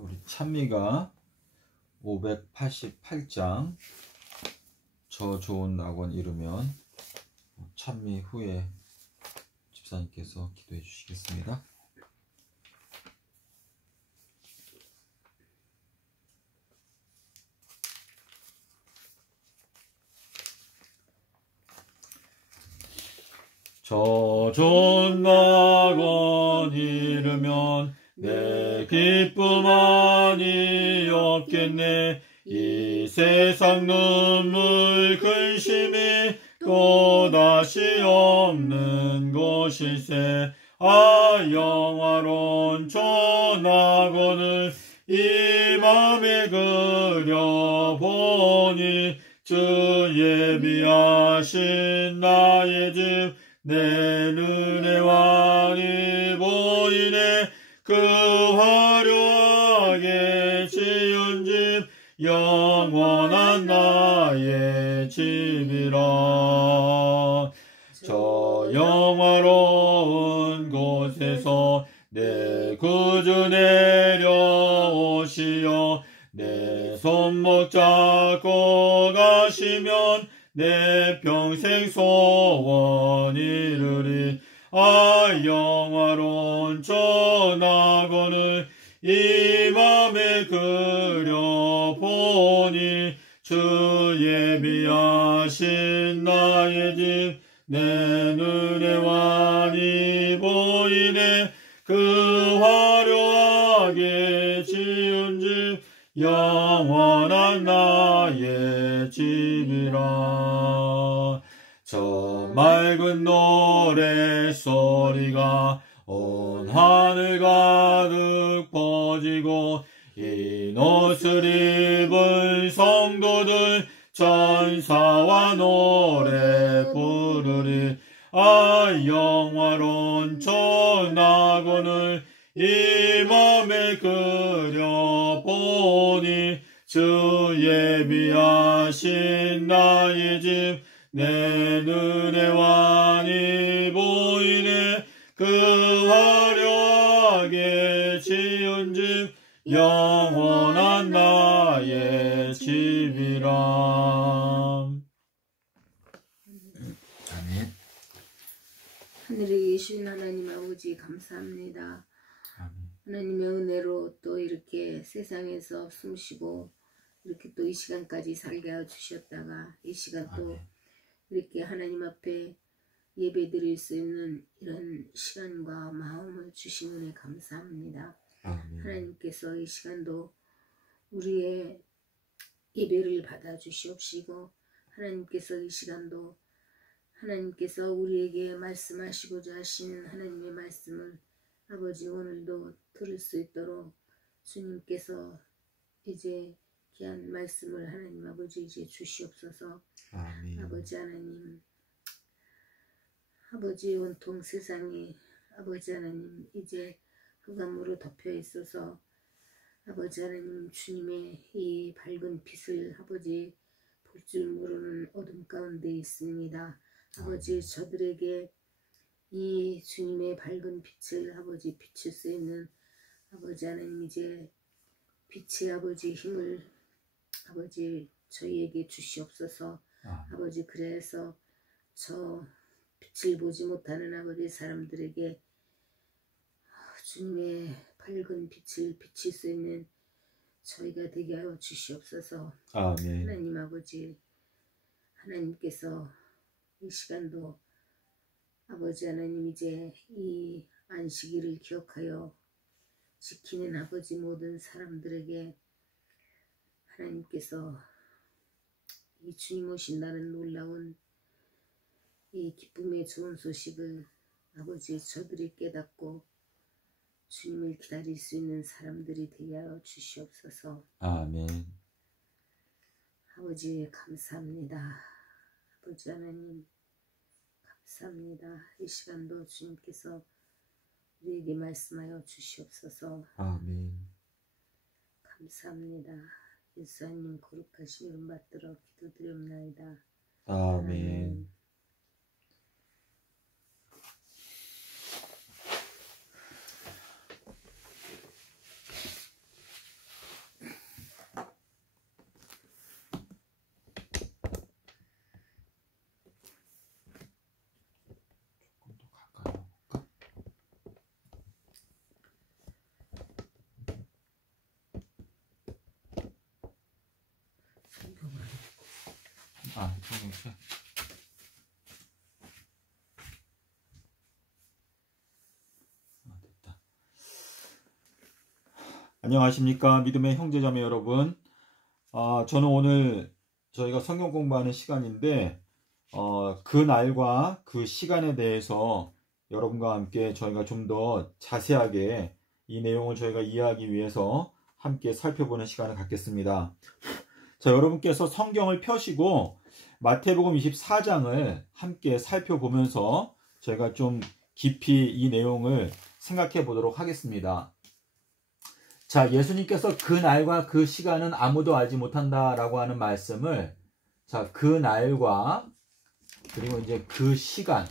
우리 찬미가 588장 저 좋은 낙원 이루면 찬미 후에 집사님께서 기도해 주시겠습니다. 저 좋은 낙원 이루면 내 기쁨 아니 없겠네. 이 세상 눈물 근심이 또다시 없는 곳일세. 영화로운 저 낙원을 이 맘에 그려보니 주 예비하신 나의 집 내 눈에 환히 보이네. 그 화려하게 지은 집 영원한 나의 집이라. 저 영화로운 곳에서 내 구주 내려오시어 내 손목 잡고 가시면 내 평생 소원 이루리. 영화로운 저 낙원을 이 맘에 그려보니 주 예비하신 나의 집 내 눈에 환히 보이네. 그 화려하게 지은 집 영원한 나의 집이라. 저 맑은 노래소리가 온 하늘 가득 퍼지고 흰 옷을 입은 성도들 천사와 노래 부르리. 영화로운 저 낙원을 이 맘에 그려보니 주 예비하신 나의 집 내 눈에 환히 보이네. 그 화려하게 지은 집 영원한 나의 집이라. 아멘. 하늘에 계신 하나님 아버지 감사합니다. 아멘. 하나님의 은혜로 또 이렇게 세상에서 숨쉬고 이렇게 또 이 시간까지 살게 하여 주셨다가 이 시간 또 아멘. 이렇게 하나님 앞에 예배 드릴 수 있는 이런 시간과 마음을 주신 은혜 감사합니다. 아멘. 하나님께서 이 시간도 우리의 예배를 받아 주시옵시고 하나님께서 이 시간도 하나님께서 우리에게 말씀하시고자 하시는 하나님의 말씀을 아버지 오늘도 들을 수 있도록 주님께서 이제 귀한 말씀을 하나님 아버지 이제 주시옵소서. 아멘. 아버지 하나님, 아버지 온통 세상이 아버지 하나님 이제 흑암으로 덮여 있어서 아버지 하나님 주님의 이 밝은 빛을 아버지 볼 줄 모르는 어둠 가운데 있습니다. 아버지 저들에게 이 주님의 밝은 빛을 아버지 비출 수 있는 아버지 하나님 이제 빛의 아버지 힘을 아버지 저희에게 주시옵소서. 아버지 그래서 저 빛을 보지 못하는 아버지 사람들에게 주님의 밝은 빛을 비칠 수 있는 저희가 되게 하여 주시옵소서. 아멘. 하나님 아버지 하나님께서 이 시간도 아버지 하나님 이제 이 안식일을 기억하여 지키는 아버지 모든 사람들에게 하나님께서 이 주님 오신다는 놀라운 이 기쁨의 좋은 소식을 아버지 저들이 깨닫고 주님을 기다릴 수 있는 사람들이 되게 하여 주시옵소서. 아멘. 아버지 감사합니다. 아버지 하나님 감사합니다. 이 시간도 주님께서 우리에게 말씀하여 주시옵소서. 아멘. 감사합니다. 예수님 거룩하신 이름 받들어 기도드렸나이다. 아멘. 됐다. 안녕하십니까 믿음의 형제자매 여러분. 저는 오늘 저희가 성경 공부하는 시간인데 그 날과 그 시간에 대해서 여러분과 함께 저희가 좀 더 자세하게 이 내용을 저희가 이해하기 위해서 함께 살펴보는 시간을 갖겠습니다. 자, 여러분께서 성경을 펴시고 마태복음 24장을 함께 살펴보면서 저희가 좀 깊이 이 내용을 생각해 보도록 하겠습니다. 자, 예수님께서 그 날과 그 시간은 아무도 알지 못한다라고 하는 말씀을, 자, 그 날과 그리고 이제 그 시간,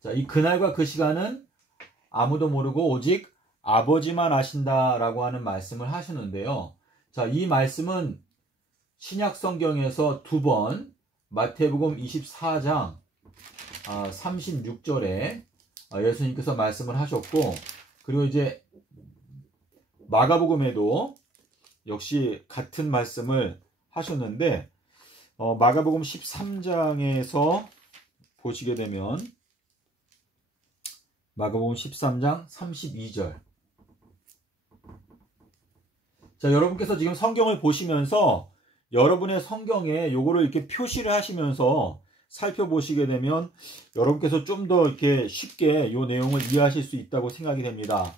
자, 이 그날과 그 시간은 아무도 모르고 오직 아버지만 아신다라고 하는 말씀을 하시는데요. 자, 이 말씀은 신약 성경에서 두 번 마태복음 24장 36절에 예수님께서 말씀을 하셨고, 그리고 이제 마가복음에도 역시 같은 말씀을 하셨는데 마가복음 13장에서 보시게 되면 마가복음 13장 32절. 자, 여러분께서 지금 성경을 보시면서 여러분의 성경에 요거를 이렇게 표시를 하시면서 살펴보시게 되면 여러분께서 좀 더 이렇게 쉽게 요 내용을 이해하실 수 있다고 생각이 됩니다.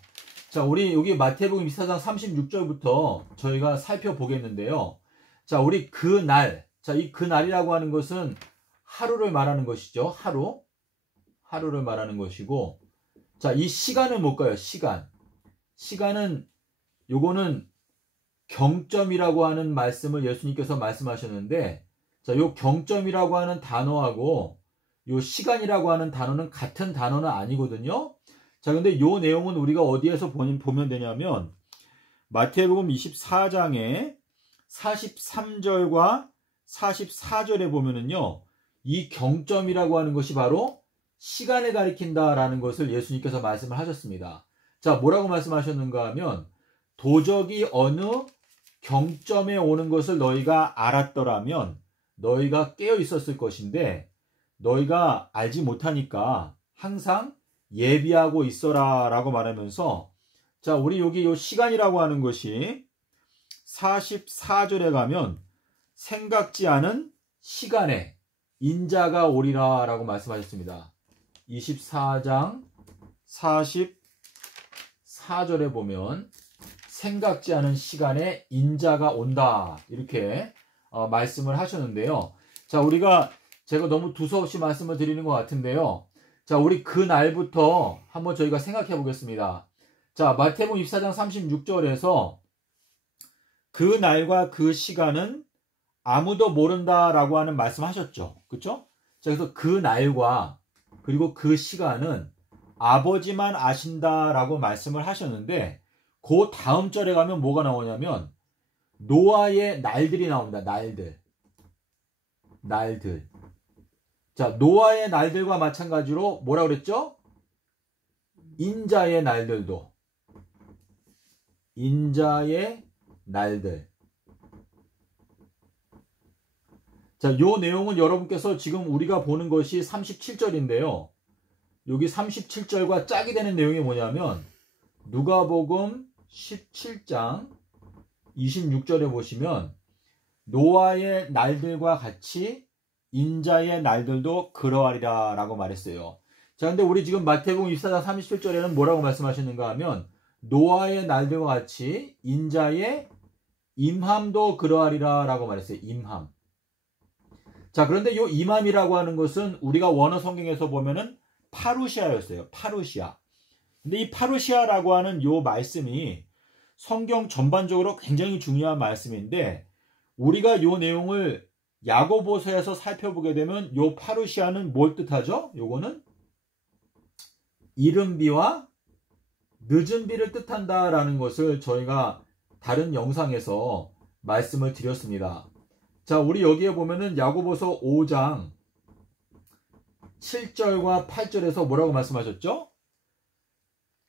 자, 우리 여기 마태복음 24장 36절부터 저희가 살펴보겠는데요. 자, 우리 그 날, 자, 이 그 날이라고 하는 것은 하루를 말하는 것이죠. 하루를 말하는 것이고, 자, 이 시간은 뭘까요? 시간은 요거는 경점이라고 하는 말씀을 예수님께서 말씀하셨는데, 자, 요 경점이라고 하는 단어하고 요 시간이라고 하는 단어는 같은 단어는 아니거든요. 자, 근데 요 내용은 우리가 어디에서 보면 되냐면 마태복음 24장에 43절과 44절에 보면은요, 이 경점이라고 하는 것이 바로 시간을 가리킨다라는 것을 예수님께서 말씀을 하셨습니다. 자, 뭐라고 말씀하셨는가 하면 도적이 어느 경점에 오는 것을 너희가 알았더라면 너희가 깨어 있었을 것인데 너희가 알지 못하니까 항상 예비하고 있어라 라고 말하면서, 자, 우리 여기 요 시간이라고 하는 것이 44절에 가면 생각지 않은 시간에 인자가 오리라 라고 말씀하셨습니다. 24장 44절에 보면 생각지 않은 시간에 인자가 온다 이렇게 말씀을 하셨는데요. 자, 제가 너무 두서없이 말씀을 드리는 것 같은데요. 자, 우리 그 날부터 한번 저희가 생각해 보겠습니다. 자, 마태복음 24장 36절에서 그 날과 그 시간은 아무도 모른다라고 하는 말씀하셨죠. 그렇죠? 자, 그래서 그 날과 그리고 그 시간은 아버지만 아신다라고 말씀을 하셨는데, 그 다음 절에 가면 뭐가 나오냐면 노아의 날들이 나옵니다. 날들. 자, 노아의 날들과 마찬가지로 뭐라 그랬죠? 인자의 날들도. 인자의 날들. 자, 요 내용은 여러분께서 지금 우리가 보는 것이 37절인데요. 여기 37절과 짝이 되는 내용이 뭐냐면 누가복음 17장 26절에 보시면 노아의 날들과 같이 인자의 날들도 그러하리라 라고 말했어요. 자, 근데 우리 지금 마태복음 24장 37절에는 뭐라고 말씀하셨는가 하면 노아의 날들과 같이 인자의 임함도 그러하리라 라고 말했어요. 임함. 자, 그런데 이 임함이라고 하는 것은 우리가 원어 성경에서 보면은 파루시아였어요. 파루시아. 근데 이 파루시아라고 하는 요 말씀이 성경 전반적으로 굉장히 중요한 말씀인데, 우리가 요 내용을 야고보서에서 살펴보게 되면 요 파루시아는 뭘 뜻하죠? 요거는 이른 비와 늦은 비를 뜻한다라는 것을 저희가 다른 영상에서 말씀을 드렸습니다. 자, 우리 여기에 보면은 야고보서 5장 7절과 8절에서 뭐라고 말씀하셨죠?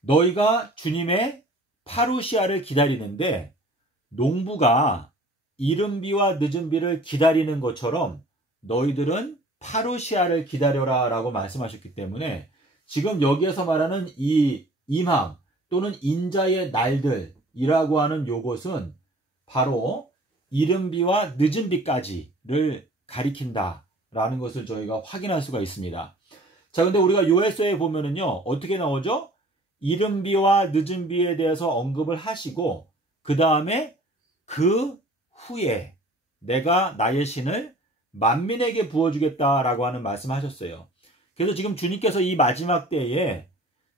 너희가 주님의 파루시아를 기다리는데 농부가 이른 비와 늦은 비를 기다리는 것처럼 너희들은 파루시아를 기다려라 라고 말씀하셨기 때문에 지금 여기에서 말하는 이 임함 또는 인자의 날들이라고 하는 요것은 바로 이른 비와 늦은 비까지를 가리킨다라는 것을 저희가 확인할 수가 있습니다. 자, 근데 우리가 요엘서에 보면은요, 어떻게 나오죠? 이른 비와 늦은 비에 대해서 언급을 하시고, 그 다음에 그 후에 내가 나의 신을 만민에게 부어주겠다라고 하는 말씀하셨어요. 그래서 지금 주님께서 이 마지막 때에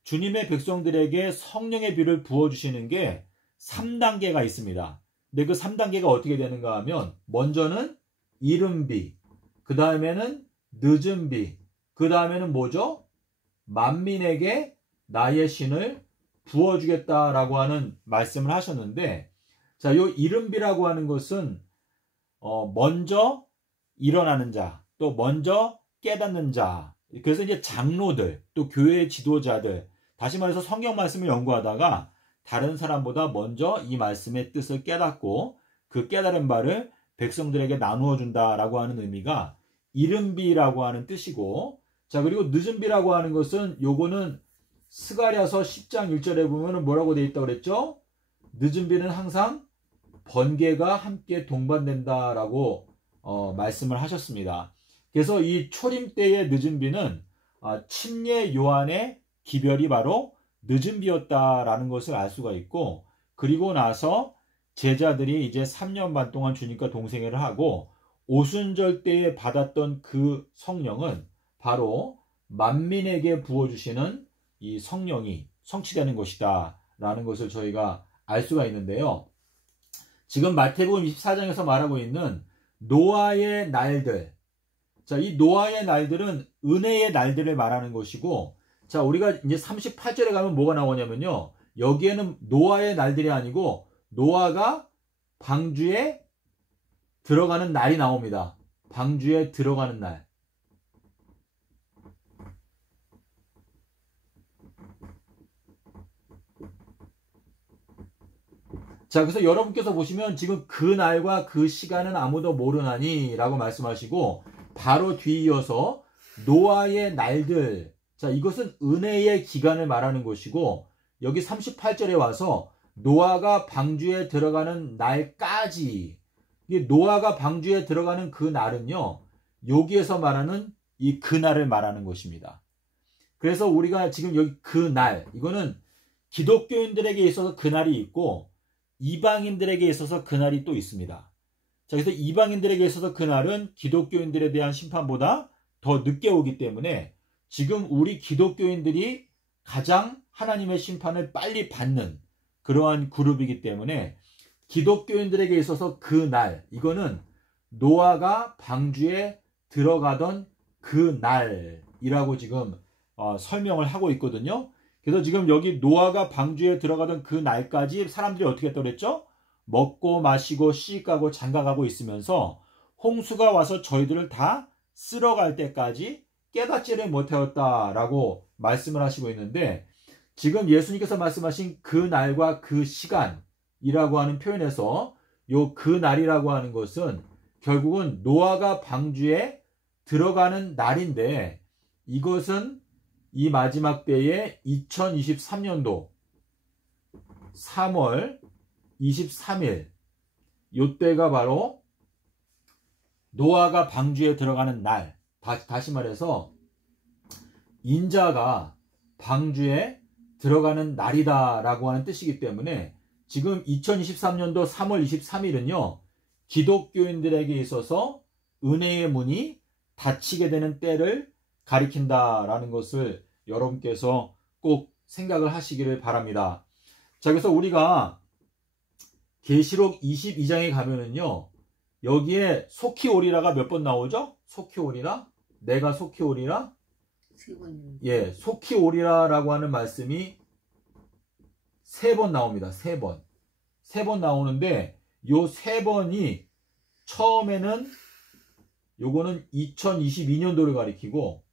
주님의 백성들에게 성령의 비를 부어주시는 게 3단계가 있습니다. 근데 그 3단계가 어떻게 되는가 하면 먼저는 이른 비, 그 다음에는 늦은 비, 그 다음에는 뭐죠? 만민에게 나의 신을 부어주겠다라고 하는 말씀을 하셨는데, 자, 요 이른 비라고 하는 것은 먼저 일어나는 자, 또 먼저 깨닫는 자, 그래서 이제 장로들, 또 교회의 지도자들, 다시 말해서 성경 말씀을 연구하다가 다른 사람보다 먼저 이 말씀의 뜻을 깨닫고 그 깨달은 바를 백성들에게 나누어 준다라고 하는 의미가 이른 비라고 하는 뜻이고, 자, 그리고 늦은 비라고 하는 것은 요거는 스가랴서 10장 1절에 보면은 뭐라고 되어 있다고 그랬죠? 늦은 비는 항상 번개가 함께 동반된다라고 말씀을 하셨습니다. 그래서 이 초림 때의 늦은 비는 침례 요한의 기별이 바로 늦은 비였다라는 것을 알 수가 있고, 그리고 나서 제자들이 이제 3년 반 동안 주님과 동행을 하고 오순절 때에 받았던 그 성령은 바로 만민에게 부어주시는 이 성령이 성취되는 것이다 라는 것을 저희가 알 수가 있는데요. 지금 마태복음 24장에서 말하고 있는 노아의 날들, 자, 이 노아의 날들은 은혜의 날들을 말하는 것이고, 자, 우리가 이제 38절에 가면 뭐가 나오냐면요, 여기에는 노아의 날들이 아니고 노아가 방주에 들어가는 날이 나옵니다. 방주에 들어가는 날. 자, 그래서 여러분께서 보시면 지금 그 날과 그 시간은 아무도 모르나니 라고 말씀하시고, 바로 뒤이어서 노아의 날들, 자, 이것은 은혜의 기간을 말하는 것이고, 여기 38절에 와서 노아가 방주에 들어가는 날까지, 노아가 방주에 들어가는 그 날은요, 여기에서 말하는 이 그날을 말하는 것입니다. 그래서 우리가 지금 여기 그 날, 이거는 기독교인들에게 있어서 그날이 있고 이방인들에게 있어서 그날이 또 있습니다. 자, 그래서 이방인들에게 있어서 그날은 기독교인들에 대한 심판보다 더 늦게 오기 때문에 지금 우리 기독교인들이 가장 하나님의 심판을 빨리 받는 그러한 그룹이기 때문에 기독교인들에게 있어서 그 날, 이거는 노아가 방주에 들어가던 그 날이라고 지금 설명을 하고 있거든요. 그래서 지금 여기 노아가 방주에 들어가던 그 날까지 사람들이 어떻게 했다고 그랬죠? 먹고 마시고 시집가고 장가가고 있으면서 홍수가 와서 저희들을 다 쓸어갈 때까지 깨닫지를 못하였다라고 말씀을 하시고 있는데, 지금 예수님께서 말씀하신 그 날과 그 시간이라고 하는 표현에서 요 그 날이라고 하는 것은 결국은 노아가 방주에 들어가는 날인데, 이것은 이 마지막 때에 2023년도 3월 23일 요때가 바로 노아가 방주에 들어가는 날, 다시 말해서 인자가 방주에 들어가는 날이다 라고 하는 뜻이기 때문에 지금 2023년도 3월 23일은요 기독교인들에게 있어서 은혜의 문이 닫히게 되는 때를 가리킨다라는 것을 여러분께서 꼭 생각을 하시기를 바랍니다. 자, 그래서 우리가 계시록 22장에 가면은요, 여기에 속히 오리라가 몇 번 나오죠? 속히 오리라? 내가 속히 오리라? 예, 속히 오리라라고 하는 말씀이 3번 나옵니다. 3번. 3번 나오는데, 요 3번이 처음에는 요거는 2022년도를 가리키고,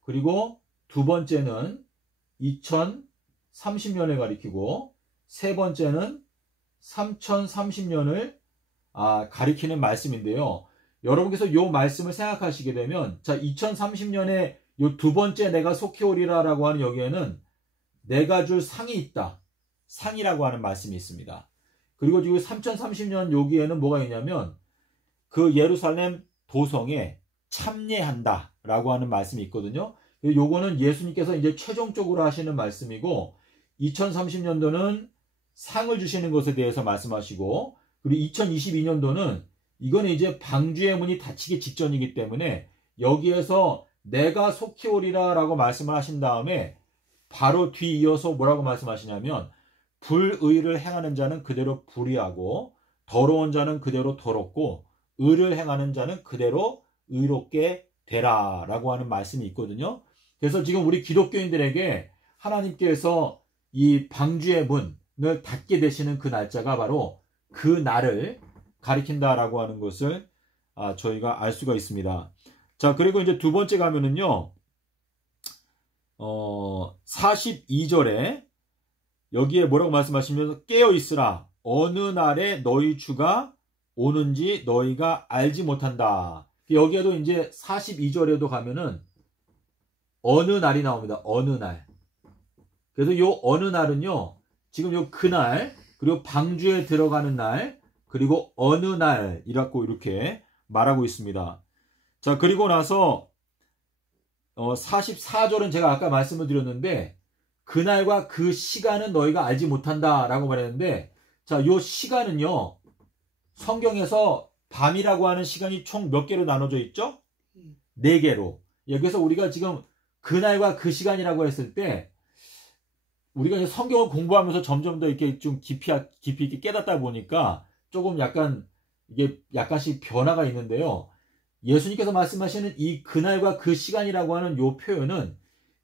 그리고 두 번째는 2030년을 가리키고, 세 번째는 3030년을 가리키는 말씀인데요. 여러분께서 이 말씀을 생각하시게 되면, 자, 2030년에 요 두 번째 내가 속히 오리라 라고 하는 여기에는 내가 줄 상이 있다. 상이라고 하는 말씀이 있습니다. 그리고 지금 3030년 여기에는 뭐가 있냐면 그 예루살렘 도성에 참례한다 라고 하는 말씀이 있거든요. 요거는 예수님께서 이제 최종적으로 하시는 말씀이고, 2030년도는 상을 주시는 것에 대해서 말씀하시고, 그리고 2022년도는 이거는 이제 방주의 문이 닫히기 직전이기 때문에 여기에서 내가 속히 오리라 라고 말씀을 하신 다음에 바로 뒤이어서 뭐라고 말씀하시냐면, 불의를 행하는 자는 그대로 불의하고 더러운 자는 그대로 더럽고 의를 행하는 자는 그대로 의롭게 되라 라고 하는 말씀이 있거든요. 그래서 지금 우리 기독교인들에게 하나님께서 이 방주의 문을 닫게 되시는 그 날짜가 바로 그 날을 가리킨다라고 하는 것을 저희가 알 수가 있습니다. 자, 그리고 이제 두 번째 가면은요, 42절에 여기에 뭐라고 말씀하시면서 깨어 있으라. 어느 날에 너희 주가 오는지 너희가 알지 못한다. 여기에도 이제 42절에도 가면은 어느 날이 나옵니다. 어느 날. 그래서 요 어느 날은요, 지금 요 그날, 그리고 방주에 들어가는 날, 그리고 어느 날이라고 이렇게 말하고 있습니다. 자, 그리고 나서 44절은 제가 아까 말씀을 드렸는데, 그날과 그 시간은 너희가 알지 못한다 라고 말했는데, 자, 요 시간은요, 성경에서 밤이라고 하는 시간이 총 몇 개로 나눠져 있죠? 4개로. 그래서 우리가 지금 그날과 그 시간이라고 했을 때, 우리가 이제 성경을 공부하면서 점점 더 이렇게 좀 깊이 있게 깨닫다 보니까 조금 이게 약간씩 변화가 있는데요. 예수님께서 말씀하시는 이 그날과 그 시간이라고 하는 요 표현은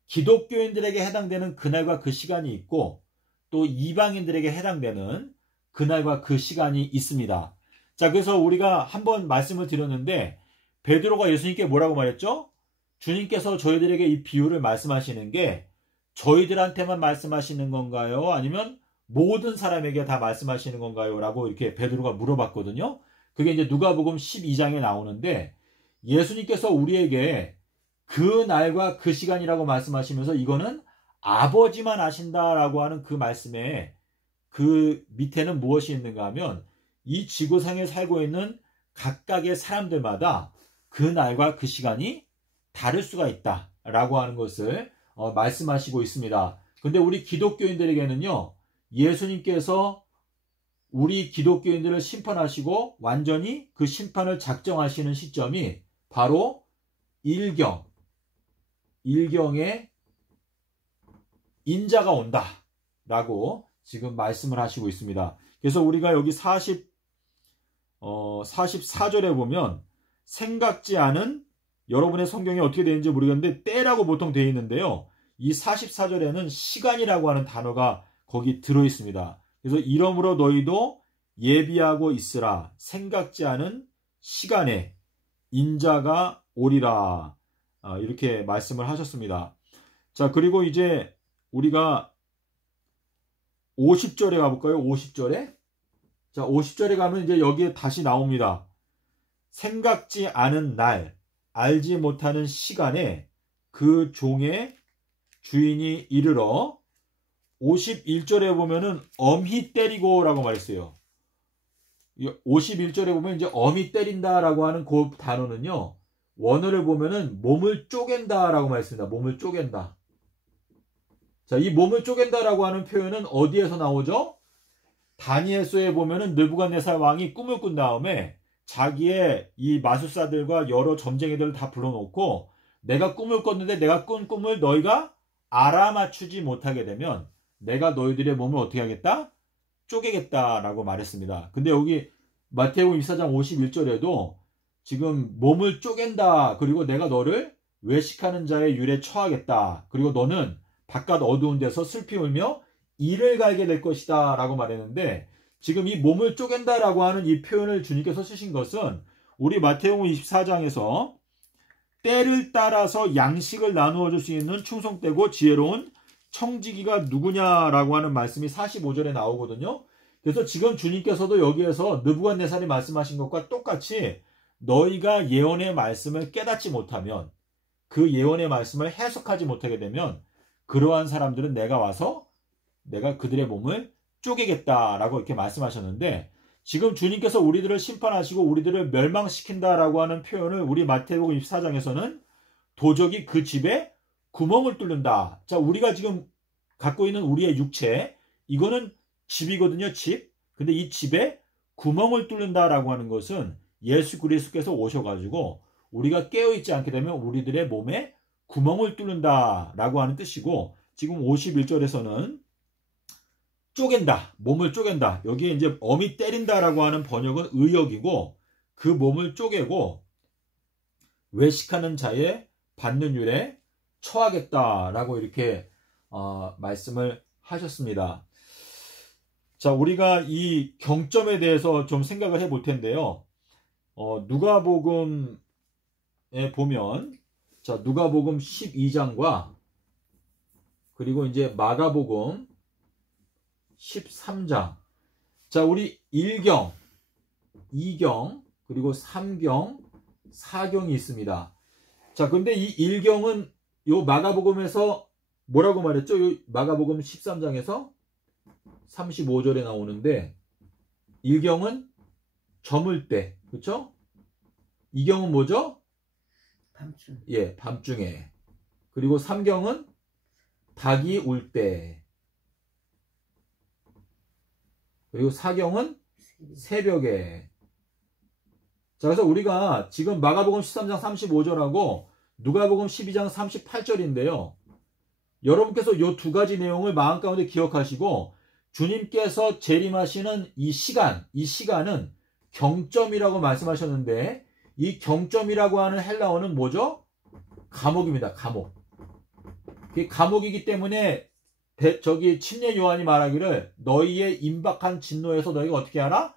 기독교인들에게 해당되는 그날과 그 시간이 있고, 또 이방인들에게 해당되는 그날과 그 시간이 있습니다. 자, 그래서 우리가 한번 말씀을 드렸는데, 베드로가 예수님께 뭐라고 말했죠? 주님께서 저희들에게 이 비유를 말씀하시는 게 저희들한테만 말씀하시는 건가요? 아니면 모든 사람에게 다 말씀하시는 건가요? 라고 이렇게 베드로가 물어봤거든요. 그게 이제 누가복음 12장에 나오는데, 예수님께서 우리에게 그 날과 그 시간이라고 말씀하시면서 이거는 아버지만 아신다라고 하는 그 말씀에 그 밑에는 무엇이 있는가 하면, 이 지구상에 살고 있는 각각의 사람들마다 그 날과 그 시간이 다를 수가 있다라고 하는 것을 말씀하시고 있습니다. 근데 우리 기독교인들에게는요, 예수님께서 우리 기독교인들을 심판하시고 완전히 그 심판을 작정하시는 시점이 바로 일경에 인자가 온다 라고 지금 말씀을 하시고 있습니다. 그래서 우리가 여기 44절에 보면, 생각지 않은, 여러분의 성경이 어떻게 되는지 모르겠는데 때라고 보통 되어 있는데요, 이 44절에는 시간이라고 하는 단어가 거기 들어 있습니다. 그래서 이러므로 너희도 예비하고 있으라. 생각지 않은 시간에 인자가 오리라. 이렇게 말씀을 하셨습니다. 자, 그리고 이제 우리가 50절에 가볼까요? 50절에? 자, 50절에 가면 이제 여기에 다시 나옵니다. 생각지 않은 날, 알지 못하는 시간에 그 종의 주인이 이르러, 51절에 보면은 엄히 때리고 라고 말했어요. 51절에 보면 이제 엄히 때린다 라고 하는 그 단어는요, 원어를 보면은 몸을 쪼갠다 라고 말했습니다. 몸을 쪼갠다. 자, 이 몸을 쪼갠다 라고 하는 표현은 어디에서 나오죠? 다니엘서에 보면은 느부갓네살 왕이 꿈을 꾼 다음에 자기의 이 마술사들과 여러 점쟁이들을 다 불러놓고, 내가 꿈을 꿨는데 내가 꾼 꿈을 너희가 알아맞추지 못하게 되면 내가 너희들의 몸을 어떻게 하겠다? 쪼개겠다라고 말했습니다. 근데 여기 마태복음 24장 51절에도 지금 몸을 쪼갠다, 그리고 내가 너를 외식하는 자의 율에 처하겠다, 그리고 너는 바깥 어두운 데서 슬피 울며 이를 갈게 될 것이다 라고 말했는데, 지금 이 몸을 쪼갠다 라고 하는 이 표현을 주님께서 쓰신 것은 우리 마태복음 24장에서 때를 따라서 양식을 나누어 줄 수 있는 충성되고 지혜로운 청지기가 누구냐라고 하는 말씀이 45절에 나오거든요. 그래서 지금 주님께서도 여기에서 느부갓네살이 말씀하신 것과 똑같이 너희가 예언의 말씀을 깨닫지 못하면, 그 예언의 말씀을 해석하지 못하게 되면 그러한 사람들은 내가 와서 내가 그들의 몸을 쪼개겠다라고 이렇게 말씀하셨는데, 지금 주님께서 우리들을 심판하시고 우리들을 멸망시킨다라고 하는 표현을 우리 마태복음 24장에서는 도적이 그 집에 구멍을 뚫는다. 자, 우리가 지금 갖고 있는 우리의 육체, 이거는 집이거든요, 집. 근데 이 집에 구멍을 뚫는다라고 하는 것은 예수 그리스도께서 오셔가지고 우리가 깨어있지 않게 되면 우리들의 몸에 구멍을 뚫는다라고 하는 뜻이고, 지금 51절에서는 쪼갠다, 몸을 쪼갠다. 여기에 이제 어미 때린다라고 하는 번역은 의역이고, 그 몸을 쪼개고 외식하는 자의 받는 율에 처하겠다라고 이렇게 말씀을 하셨습니다. 자, 우리가 이 경점에 대해서 좀 생각을 해볼 텐데요. 누가복음에 보면, 자, 누가복음 12장과 그리고 이제 마가복음 13장. 자, 우리 1경, 2경, 그리고 3경, 4경이 있습니다. 자, 근데 이 1경은 요 마가복음에서 뭐라고 말했죠? 요 마가복음 13장에서 35절에 나오는데, 1경은 저물 때, 그렇죠? 2경은 뭐죠? 밤중. 예, 밤중에. 그리고 3경은 닭이 울 때. 그리고 4경은 새벽에. 자, 그래서 우리가 지금 마가복음 13장 35절하고 누가복음 12장 38절인데요. 여러분께서 이 두 가지 내용을 마음 가운데 기억하시고, 주님께서 재림하시는 이 시간은 경점이라고 말씀하셨는데, 이 경점이라고 하는 헬라어는 뭐죠? 감옥입니다. 감옥. 감옥이기 때문에 침례 요한이 말하기를 너희의 임박한 진노에서 너희가 어떻게 하라?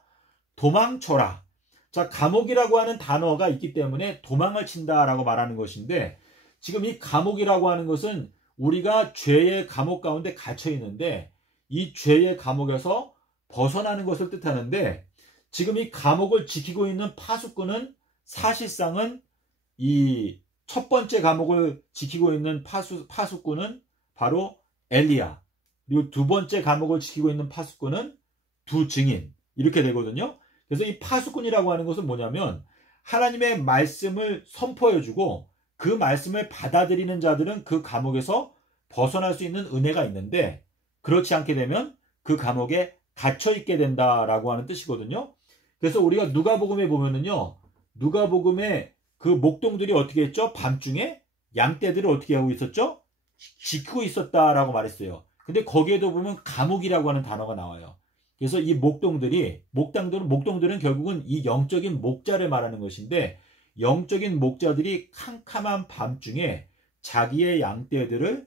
도망쳐라. 자, 감옥이라고 하는 단어가 있기 때문에 도망을 친다라고 말하는 것인데, 지금 이 감옥이라고 하는 것은 우리가 죄의 감옥 가운데 갇혀 있는데, 이 죄의 감옥에서 벗어나는 것을 뜻하는데, 지금 이 감옥을 지키고 있는 파수꾼은 사실상은 이 첫 번째 감옥을 지키고 있는 파수꾼은 바로 엘리야, 그리고 두 번째 감옥을 지키고 있는 파수꾼은 두 증인, 이렇게 되거든요. 그래서 이 파수꾼이라고 하는 것은 뭐냐면, 하나님의 말씀을 선포해주고 그 말씀을 받아들이는 자들은 그 감옥에서 벗어날 수 있는 은혜가 있는데, 그렇지 않게 되면 그 감옥에 갇혀있게 된다라고 하는 뜻이거든요. 그래서 우리가 누가복음에 보면은요, 누가복음에 그 목동들이 어떻게 했죠? 밤중에 양떼들을 어떻게 하고 있었죠? 지키고 있었다라고 말했어요. 근데 거기에도 보면 감옥이라고 하는 단어가 나와요. 그래서 이 목동들은 결국은 이 영적인 목자를 말하는 것인데, 영적인 목자들이 캄캄한 밤중에 자기의 양떼들을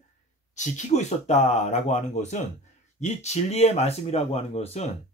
지키고 있었다라고 하는 것은, 이 진리의 말씀이라고 하는 것은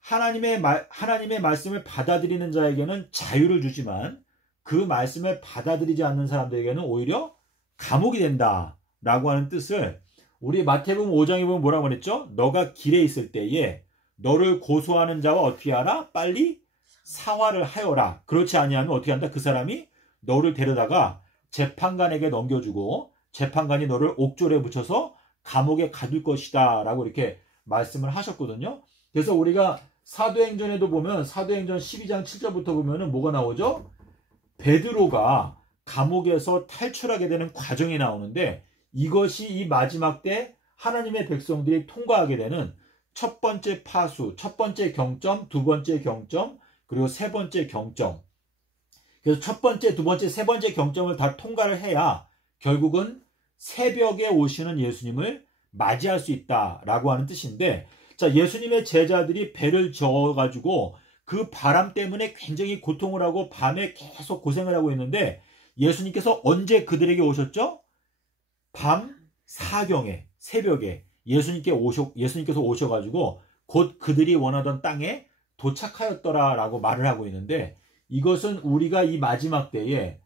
하나님의 말씀을 받아들이는 자에게는 자유를 주지만, 그 말씀을 받아들이지 않는 사람들에게는 오히려 감옥이 된다라고 하는 뜻을, 우리 마태복음 5장에 보면 뭐라고 그랬죠? 너가 길에 있을 때에 너를 고소하는 자와 어떻게 하라? 빨리 사화를 하여라. 그렇지 아니하면 어떻게 한다? 그 사람이 너를 데려다가 재판관에게 넘겨주고 재판관이 너를 옥졸에 붙여서 감옥에 가둘 것이다 라고 이렇게 말씀을 하셨거든요. 그래서 우리가 사도행전에도 보면, 사도행전 12장 7절부터 보면은 뭐가 나오죠? 베드로가 감옥에서 탈출하게 되는 과정이 나오는데, 이것이 이 마지막 때 하나님의 백성들이 통과하게 되는 첫 번째 파수, 첫 번째 경점, 두 번째 경점, 그리고 세 번째 경점. 그래서 첫 번째, 두 번째, 세 번째 경점을 다 통과를 해야 결국은 새벽에 오시는 예수님을 맞이할 수 있다라고 하는 뜻인데, 자, 예수님의 제자들이 배를 저어가지고 그 바람 때문에 굉장히 고통을 하고 밤에 계속 고생을 하고 있는데, 예수님께서 언제 그들에게 오셨죠? 밤 4경에, 새벽에 예수님께서 오셔가지고 곧 그들이 원하던 땅에 도착하였더라라고 말을 하고 있는데, 이것은 우리가 이 마지막 때에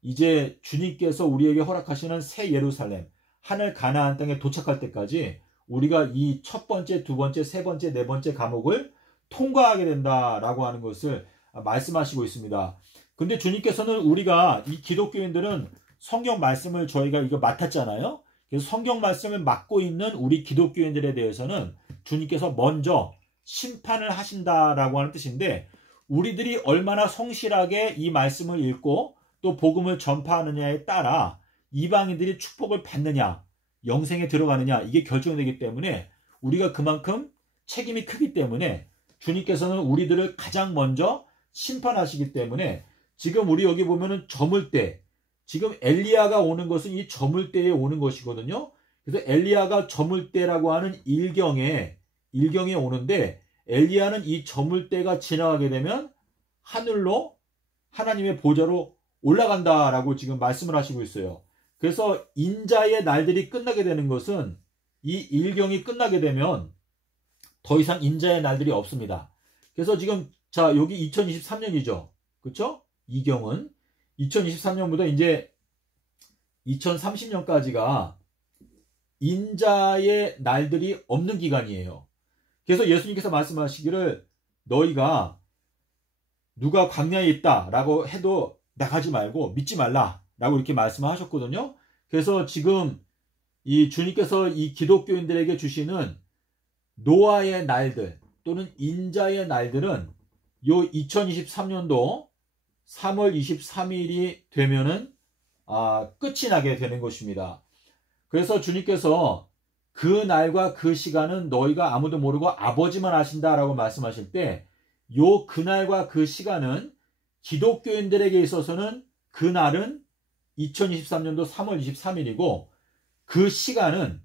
이제 주님께서 우리에게 허락하시는 새 예루살렘, 하늘 가나안 땅에 도착할 때까지 우리가 이 첫 번째, 두 번째, 세 번째, 네 번째 과목을 통과하게 된다라고 하는 것을 말씀하시고 있습니다. 근데 주님께서는 우리가 이 기독교인들은 성경 말씀을 저희가 이거 맡았잖아요. 그래서 성경 말씀을 맡고 있는 우리 기독교인들에 대해서는 주님께서 먼저 심판을 하신다라고 하는 뜻인데, 우리들이 얼마나 성실하게 이 말씀을 읽고 또 복음을 전파하느냐에 따라 이방인들이 축복을 받느냐, 영생에 들어가느냐, 이게 결정되기 때문에 우리가 그만큼 책임이 크기 때문에 주님께서는 우리들을 가장 먼저 심판하시기 때문에, 지금 우리 여기 보면은 저물 때, 지금 엘리야가 오는 것은 이 저물 때에 오는 것이거든요. 그래서 엘리야가 저물 때라고 하는 일경에 오는데, 엘리야는 이 저물 때가 지나가게 되면 하늘로 하나님의 보좌로 올라간다라고 지금 말씀을 하시고 있어요. 그래서 인자의 날들이 끝나게 되는 것은, 이 일경이 끝나게 되면 더 이상 인자의 날들이 없습니다. 그래서 지금 자 여기 2023년이죠. 그렇죠? 이경은 2023년부터 이제 2030년까지가 인자의 날들이 없는 기간이에요. 그래서 예수님께서 말씀하시기를, 너희가 누가 광야에 있다라고 해도 나가지 말고 믿지 말라라고 이렇게 말씀하셨거든요. 그래서 지금 이 주님께서 이 기독교인들에게 주시는 노아의 날들 또는 인자의 날들은 요 2023년도 3월 23일이 되면은 끝이 나게 되는 것입니다. 그래서 주님께서 그 날과 그 시간은 너희가 아무도 모르고 아버지만 아신다라고 말씀하실 때, 요 그날과 그 시간은 기독교인들에게 있어서는 그 날은 2023년도 3월 23일이고 그 시간은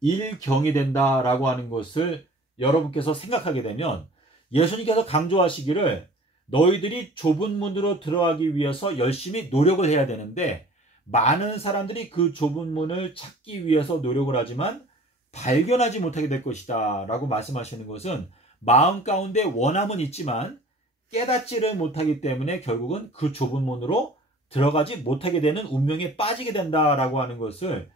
일경이 된다라고 하는 것을 여러분께서 생각하게 되면, 예수님께서 강조하시기를 너희들이 좁은 문으로 들어가기 위해서 열심히 노력을 해야 되는데, 많은 사람들이 그 좁은 문을 찾기 위해서 노력을 하지만 발견하지 못하게 될 것이다 라고 말씀하시는 것은, 마음 가운데 원함은 있지만 깨닫지를 못하기 때문에 결국은 그 좁은 문으로 들어가지 못하게 되는 운명에 빠지게 된다라고 하는 것을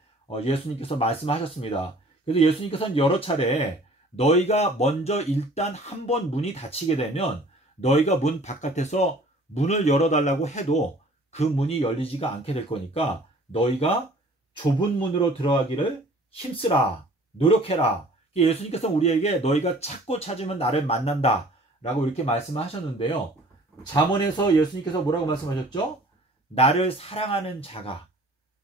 예수님께서 말씀하셨습니다. 그래서 예수님께서는 여러 차례 너희가 먼저 일단 한 번 문이 닫히게 되면 너희가 문 바깥에서 문을 열어달라고 해도 그 문이 열리지가 않게 될 거니까 너희가 좁은 문으로 들어가기를 힘쓰라, 노력해라. 예수님께서 우리에게 너희가 찾고 찾으면 나를 만난다 라고 이렇게 말씀을 하셨는데요. 잠언에서 예수님께서 뭐라고 말씀하셨죠? 나를 사랑하는 자가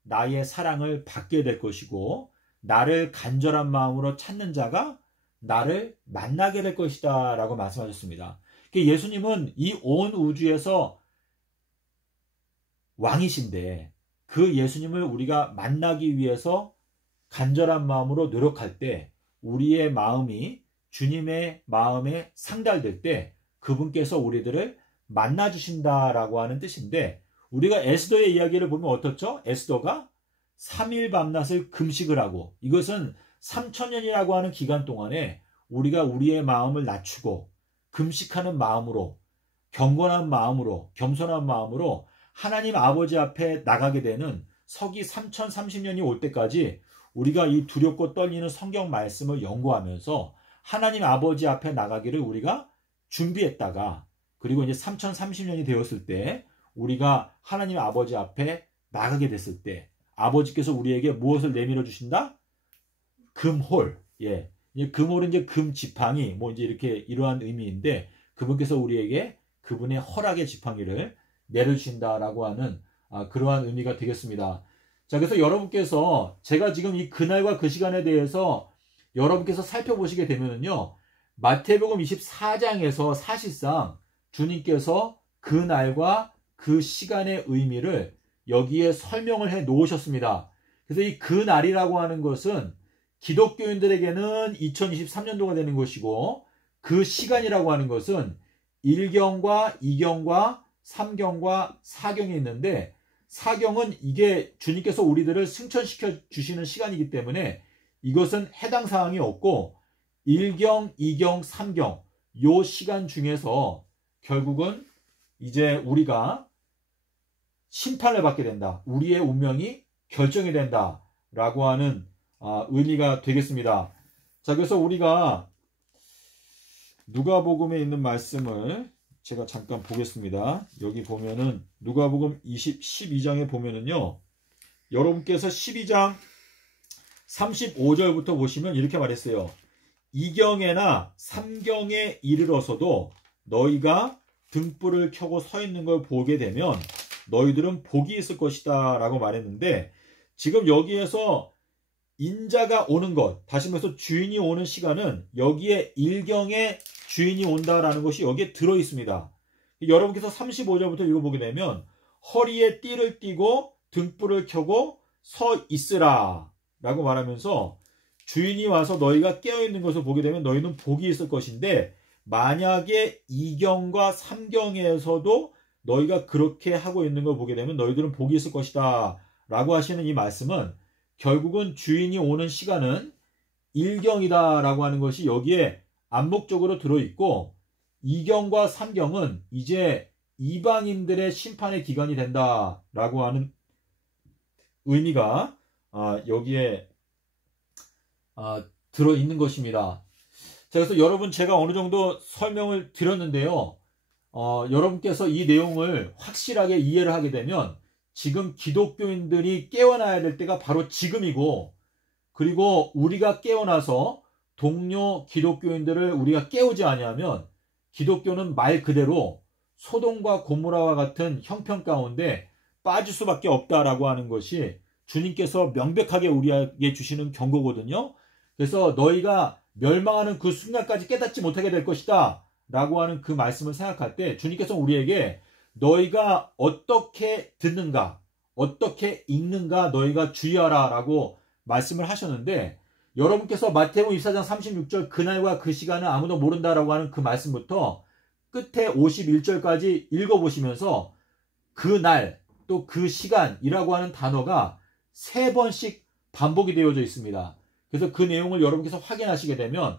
나의 사랑을 받게 될 것이고, 나를 간절한 마음으로 찾는 자가 나를 만나게 될 것이다 라고 말씀하셨습니다. 예수님은 이 온 우주에서 왕이신데, 그 예수님을 우리가 만나기 위해서 간절한 마음으로 노력할 때, 우리의 마음이 주님의 마음에 상달될 때 그분께서 우리들을 만나주신다라고 하는 뜻인데, 우리가 에스더의 이야기를 보면 어떻죠? 에스더가 3일 밤낮을 금식을 하고, 이것은 3000년이라고 하는 기간 동안에 우리가 우리의 마음을 낮추고 금식하는 마음으로, 경건한 마음으로, 겸손한 마음으로 하나님 아버지 앞에 나가게 되는 서기 3030년이 올 때까지 우리가 이 두렵고 떨리는 성경 말씀을 연구하면서 하나님 아버지 앞에 나가기를 우리가 준비했다가, 그리고 이제 3030년이 되었을 때 우리가 하나님 아버지 앞에 나가게 됐을 때 아버지께서 우리에게 무엇을 내밀어 주신다? 금홀. 예. 금홀은 이제 금 지팡이, 뭐 이제 이렇게 이러한 의미인데, 그분께서 우리에게 그분의 허락의 지팡이를 내려주신다라고 하는 그러한 의미가 되겠습니다. 자, 그래서 여러분께서 제가 지금 이 그날과 그 시간에 대해서 여러분께서 살펴보시게 되면은요, 마태복음 24장에서 사실상 주님께서 그날과 그 시간의 의미를 여기에 설명을 해 놓으셨습니다. 그래서 이 그날이라고 하는 것은 기독교인들에게는 2023년도가 되는 것이고, 그 시간이라고 하는 것은 1경과 2경과 3경과 4경이 있는데, 4경은 이게 주님께서 우리들을 승천시켜 주시는 시간이기 때문에 이것은 해당 사항이 없고, 1경, 2경, 3경 요 시간 중에서 결국은 이제 우리가 심판을 받게 된다, 우리의 운명이 결정이 된다 라고 하는 의미가 되겠습니다. 자, 그래서 우리가 누가복음에 있는 말씀을 제가 잠깐 보겠습니다. 여기 보면은 누가복음 12장에 보면은요, 여러분께서 12장 35절부터 보시면 이렇게 말했어요. 2경에나 3경에 이르러서도 너희가 등불을 켜고 서 있는 걸 보게 되면 너희들은 복이 있을 것이다 라고 말했는데, 지금 여기에서 인자가 오는 것, 다시 말해서 주인이 오는 시간은 여기에 1경에 주인이 온다라는 것이 여기에 들어 있습니다. 여러분께서 35절부터 읽어보게 되면 허리에 띠를 띠고 등불을 켜고 서 있으라 라고 말하면서 주인이 와서 너희가 깨어있는 것을 보게 되면 너희는 복이 있을 것인데, 만약에 2경과 3경에서도 너희가 그렇게 하고 있는 걸 보게 되면 너희들은 복이 있을 것이다 라고 하시는 이 말씀은 결국은 주인이 오는 시간은 1경이다 라고 하는 것이 여기에 암묵적으로 들어있고, 2경과 3경은 이제 이방인들의 심판의 기간이 된다 라고 하는 의미가 여기에 들어있는 것입니다. 자, 그래서 여러분, 제가 어느 정도 설명을 드렸는데요. 여러분께서 이 내용을 확실하게 이해를 하게 되면 지금 기독교인들이 깨어나야 될 때가 바로 지금이고, 그리고 우리가 깨어나서 동료 기독교인들을 우리가 깨우지 아니하면 기독교는 말 그대로 소돔과 고모라와 같은 형편 가운데 빠질 수밖에 없다라고 하는 것이 주님께서 명백하게 우리에게 주시는 경고거든요. 그래서 너희가 멸망하는 그 순간까지 깨닫지 못하게 될 것이다 라고 하는 그 말씀을 생각할 때 주님께서 우리에게 너희가 어떻게 듣는가, 어떻게 읽는가 너희가 주의하라 라고 말씀을 하셨는데, 여러분께서 마태복음 24장 36절 그날과 그 시간은 아무도 모른다라고 하는 그 말씀부터 끝에 51절까지 읽어보시면서 그날 또 그 시간이라고 하는 단어가 3번씩 반복이 되어져 있습니다. 그래서 그 내용을 여러분께서 확인하시게 되면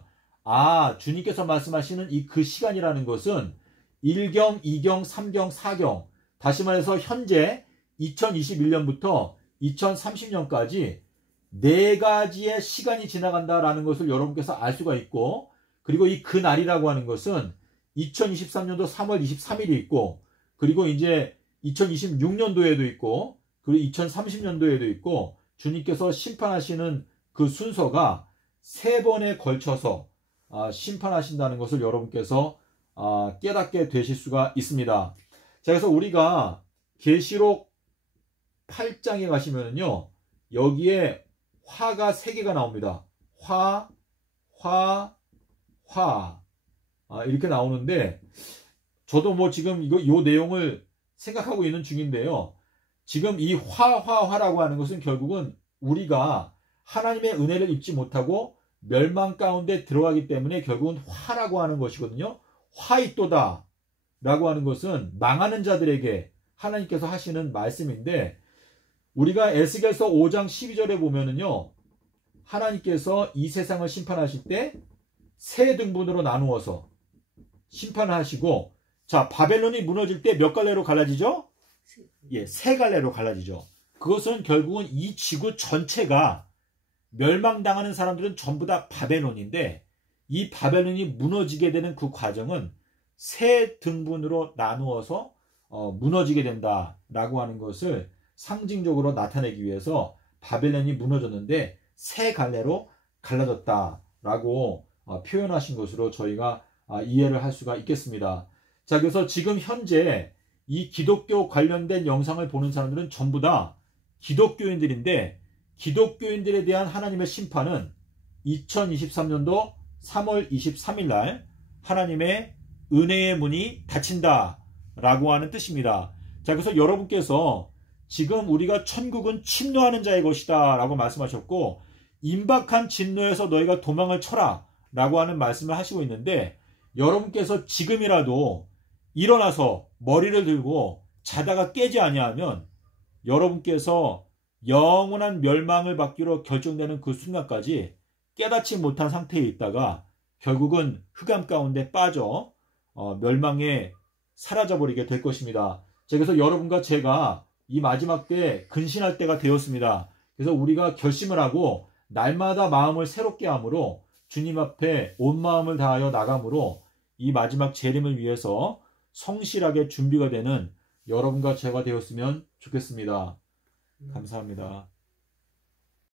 주님께서 말씀하시는 이 그 시간이라는 것은 1경, 2경, 3경, 4경, 다시 말해서 현재 2021년부터 2030년까지 4가지의 시간이 지나간다라는 것을 여러분께서 알 수가 있고, 그리고 이 그날이라고 하는 것은 2023년도 3월 23일이 있고, 그리고 이제 2026년도에도 있고, 그리고 2030년도에도 있고, 주님께서 심판하시는 그 순서가 3번에 걸쳐서 심판하신다는 것을 여러분께서 깨닫게 되실 수가 있습니다. 자, 그래서 우리가 계시록 8장에 가시면은요, 여기에 화가 3개가 나옵니다. 화, 이렇게 나오는데, 저도 뭐 지금 요 내용을 생각하고 있는 중인데요. 지금 이 화라고 하는 것은 결국은 우리가 하나님의 은혜를 입지 못하고 멸망 가운데 들어가기 때문에 결국은 화라고 하는 것이거든요. 화있도다 라고 하는 것은 망하는 자들에게 하나님께서 하시는 말씀인데, 우리가 에스겔서 5장 12절에 보면은요, 하나님께서 이 세상을 심판하실 때 3등분으로 나누어서 심판을 하시고, 자, 바벨론이 무너질 때 몇 갈래로 갈라지죠? 3갈래로 갈라지죠. 그것은 결국은 이 지구 전체가 멸망당하는 사람들은 전부 다 바벨론인데, 이 바벨론이 무너지게 되는 그 과정은 3등분으로 나누어서 무너지게 된다라고 하는 것을 상징적으로 나타내기 위해서 바벨론이 무너졌는데 3갈래로 갈라졌다라고 표현하신 것으로 저희가 이해를 할 수가 있겠습니다. 자, 그래서 지금 현재 이 기독교 관련된 영상을 보는 사람들은 전부 다 기독교인들인데, 기독교인들에 대한 하나님의 심판은 2023년도 3월 23일 날 하나님의 은혜의 문이 닫힌다 라고 하는 뜻입니다. 자, 그래서 여러분께서 지금 우리가 천국은 침노하는 자의 것이다 라고 말씀하셨고, 임박한 진노에서 너희가 도망을 쳐라 라고 하는 말씀을 하시고 있는데, 여러분께서 지금이라도 일어나서 머리를 들고 자다가 깨지 아니하면 여러분께서 영원한 멸망을 받기로 결정되는 그 순간까지 깨닫지 못한 상태에 있다가 결국은 흑암 가운데 빠져 멸망에 사라져버리게 될 것입니다. 그래서 여러분과 제가 이 마지막 때 근신할 때가 되었습니다. 그래서 우리가 결심을 하고 날마다 마음을 새롭게 함으로 주님 앞에 온 마음을 다하여 나감으로 이 마지막 재림을 위해서 성실하게 준비가 되는 여러분과 제가 되었으면 좋겠습니다. 감사합니다.